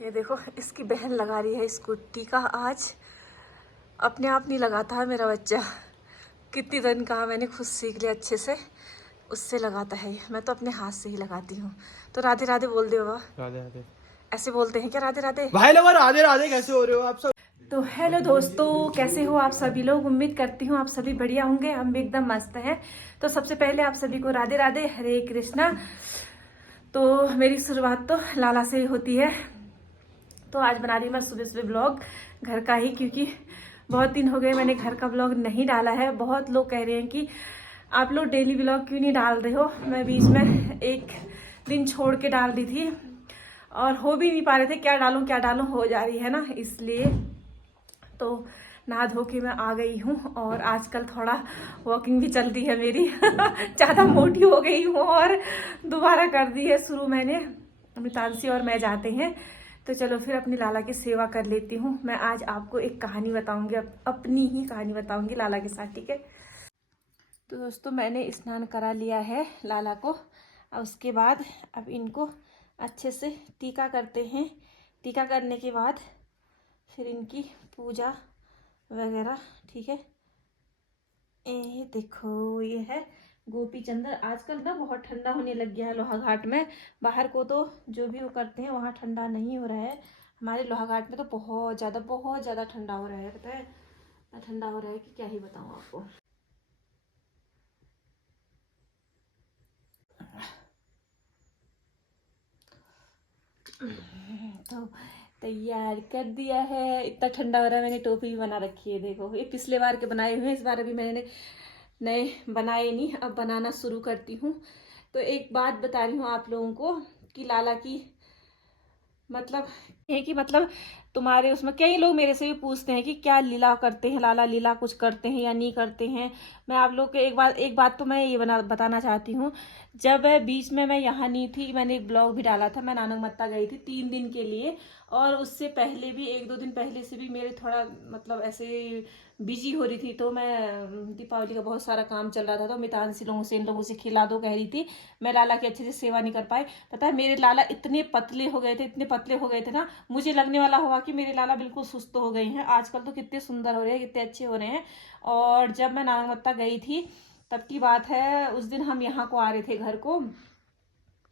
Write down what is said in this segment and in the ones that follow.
ये देखो इसकी बहन लगा रही है इसको टीका आज। अपने आप नहीं लगाता है मेरा बच्चा, कितनी दिन कहा मैंने खुद सीख लिया अच्छे से, उससे लगाता है। मैं तो अपने हाथ से ही लगाती हूँ। तो राधे राधे बोल दे बाबा। राधे राधे। ऐसे बोलते हैं क्या राधे राधे? भाई लोग राधे राधे कैसे हो रहे हो आप सब? तो हेलो दोस्तों, कैसे हो आप सभी लोग? उम्मीद करती हूँ आप सभी बढ़िया होंगे। हम भी एकदम मस्त हैं। तो सबसे पहले आप सभी को राधे राधे, हरे कृष्णा। तो मेरी शुरुआत तो लाला से ही होती है। तो आज बना रही मैं सुबह सुबह ब्लॉग घर का ही, क्योंकि बहुत दिन हो गए मैंने घर का ब्लॉग नहीं डाला है। बहुत लोग कह रहे हैं कि आप लोग डेली ब्लॉग क्यों नहीं डाल रहे हो। मैं बीच में एक दिन छोड़ के डाल दी थी और हो भी नहीं पा रहे थे, क्या डालूं हो जा रही है ना, इसलिए। तो नहा धो के मैं आ गई हूँ और आजकल थोड़ा वॉकिंग भी चलती है मेरी ज़्यादा मोटी हो गई हूँ और दोबारा कर दी है शुरू मैंने। मितांशी और मैं जाते हैं, तो चलो फिर अपनी लाला की सेवा कर लेती हूँ। मैं आज आपको एक कहानी बताऊंगी, अपनी ही कहानी बताऊंगी लाला के साथ, ठीक है? तो दोस्तों मैंने स्नान करा लिया है लाला को। और उसके बाद अब इनको अच्छे से टीका करते हैं। टीका करने के बाद फिर इनकी पूजा वगैरह, ठीक है? ये देखो, ये है गोपी चंद्र। आजकल ना बहुत ठंडा होने लग गया है लोहा घाट में। बाहर को तो जो भी वो करते हैं वहाँ ठंडा नहीं हो रहा है, हमारे लोहा घाट में तो बहुत ज़्यादा ठंडा हो रहा है। पता है इतना ठंडा हो रहा है कि क्या ही बताऊँ आपको। तो तैयार कर दिया है। इतना ठंडा हो रहा है, मैंने टोपी भी बना रखी है। देखो ये पिछले बार के बनाए हुए हैं, इस बार अभी मैंने नए बनाए नहीं, अब बनाना शुरू करती हूँ। तो एक बात बता रही हूँ आप लोगों को कि लाला की मतलब है कि मतलब तुम्हारे उसमें कई लोग मेरे से भी पूछते हैं कि क्या लीला करते हैं लाला, लीला कुछ करते हैं या नहीं करते हैं। मैं आप लोग को एक बात तो मैं ये बताना चाहती हूँ। जब बीच में मैं यहाँ नहीं थी, मैंने एक ब्लॉग भी डाला था। मैं नानक मत्ता गई थी 3 दिन के लिए, और उससे पहले भी 1-2 दिन पहले से भी मेरे थोड़ा मतलब ऐसे बिजी हो रही थी। तो मैं दीपावली का बहुत सारा काम चल रहा था, तो मितांशी लोगों से इन लोगों से खिला दो कह रही थी। मैं लाला की अच्छे से सेवा नहीं कर पाई। पता है मेरे लाला इतने पतले हो गए थे, इतने पतले हो गए थे ना, मुझे लगने वाला हुआ कि मेरे लाला बिल्कुल सुस्त हो गए हैं। आजकल तो कितने सुंदर हो रहे हैं, कितने अच्छे हो रहे हैं। और जब मैं नानक मत्ता गई थी तब की बात है, उस दिन हम यहाँ को आ रहे थे घर को।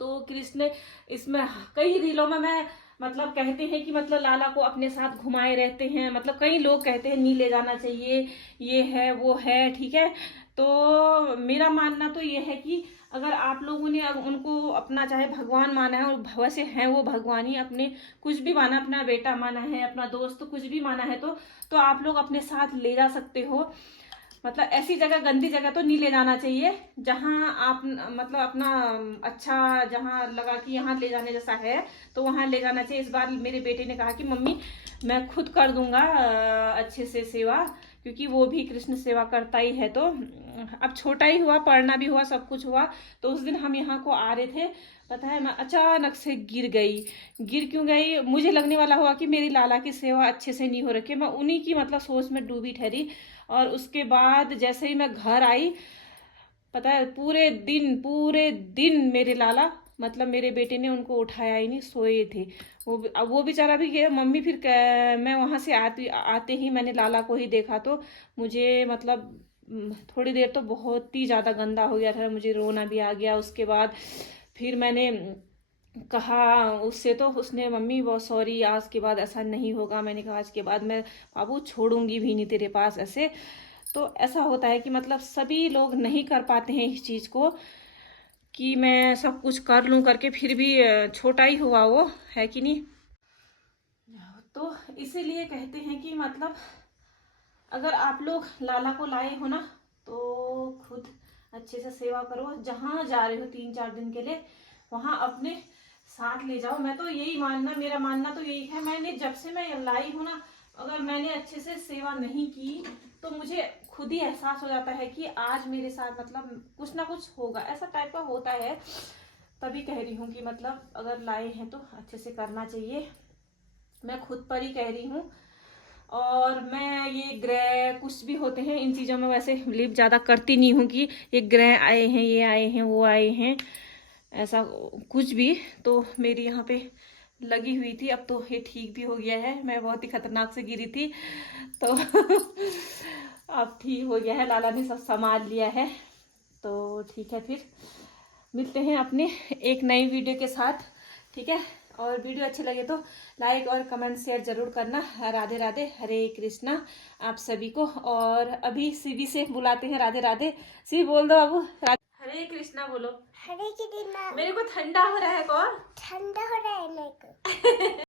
तो कृष्ण इसमें कई रीलों में मैं मतलब कहते हैं कि मतलब लाला को अपने साथ घुमाए रहते हैं। मतलब कई लोग कहते हैं नहीं ले जाना चाहिए, ये है वो है, ठीक है? तो मेरा मानना तो ये है कि अगर आप लोगों ने उनको अपना चाहे भगवान माना है, और वैसे हैं वो भगवान ही, अपने कुछ भी माना, अपना बेटा माना है, अपना दोस्त कुछ भी माना है, तो आप लोग अपने साथ ले जा सकते हो। मतलब ऐसी जगह, गंदी जगह तो नहीं ले जाना चाहिए, जहाँ आप मतलब अपना अच्छा जहाँ लगा कि यहाँ ले जाने जैसा है तो वहाँ ले जाना चाहिए। इस बार मेरे बेटे ने कहा कि मम्मी मैं खुद कर दूंगा अच्छे से सेवा, क्योंकि वो भी कृष्ण सेवा करता ही है। तो अब छोटा ही हुआ, पढ़ना भी हुआ, सब कुछ हुआ। तो उस दिन हम यहाँ को आ रहे थे, पता है मैं अचानक से गिर गई। गिर क्यों गई? मुझे लगने वाला हुआ कि मेरी लाला की सेवा अच्छे से नहीं हो रखी। मैं उन्हीं की मतलब सोच में डूबी ठहरी। और उसके बाद जैसे ही मैं घर आई, पता है पूरे दिन मेरे लाला मतलब मेरे बेटे ने उनको उठाया ही नहीं, सोए थे वो बेचारा भी गया। मम्मी फिर मैं वहां से आते ही मैंने लाला को ही देखा, तो मुझे मतलब थोड़ी देर तो बहुत ही ज़्यादा गंदा हो गया था, मुझे रोना भी आ गया। उसके बाद फिर मैंने कहा उससे, तो उसने मम्मी बहुत सॉरी, आज के बाद ऐसा नहीं होगा। मैंने कहा आज के बाद मैं बाबू छोड़ूंगी भी नहीं तेरे पास ऐसे। तो ऐसा होता है कि मतलब सभी लोग नहीं कर पाते हैं इस चीज़ को, कि मैं सब कुछ कर लूं करके, फिर भी छोटा ही हुआ वो, है कि नहीं? तो इसीलिए कहते हैं कि मतलब अगर आप लोग लाला को लाए हो ना, तो खुद अच्छे से सेवा करो। जहाँ जा रहे हो 3-4 दिन के लिए, वहाँ अपने साथ ले जाओ। मैं तो यही मानना, मेरा मानना तो यही है। मैंने जब से मैं लाई हूँ ना, अगर मैंने अच्छे से सेवा नहीं की तो मुझे खुद ही एहसास हो जाता है कि आज मेरे साथ मतलब कुछ ना कुछ होगा, ऐसा टाइप का होता है। तभी कह रही हूँ कि मतलब अगर लाए हैं तो अच्छे से करना चाहिए। मैं खुद पर ही कह रही हूँ। और मैं ये ग्रह कुछ भी होते हैं इन चीज़ों में वैसे बिलीव ज़्यादा करती नहीं हूँ कि ये ग्रह आए हैं, ये आए हैं, वो आए हैं, ऐसा कुछ भी। तो मेरी यहाँ पे लगी हुई थी, अब तो ये ठीक भी हो गया है। मैं बहुत ही खतरनाक से गिरी थी तो अब ठीक हो गया है, लाला ने सब संभाल लिया है। तो ठीक है, फिर मिलते हैं अपने एक नई वीडियो के साथ, ठीक है। और वीडियो अच्छे लगे तो लाइक और कमेंट शेयर जरूर करना। राधे राधे, हरे कृष्णा आप सभी को। और अभी सीबी से बुलाते हैं राधे राधे। सी बोल दो बाबू, हरे कृष्णा बोलो। हरे कृष्णा। मेरे को ठंडा हो रहा है, कौन ठंडा हो रहा है मेरे को।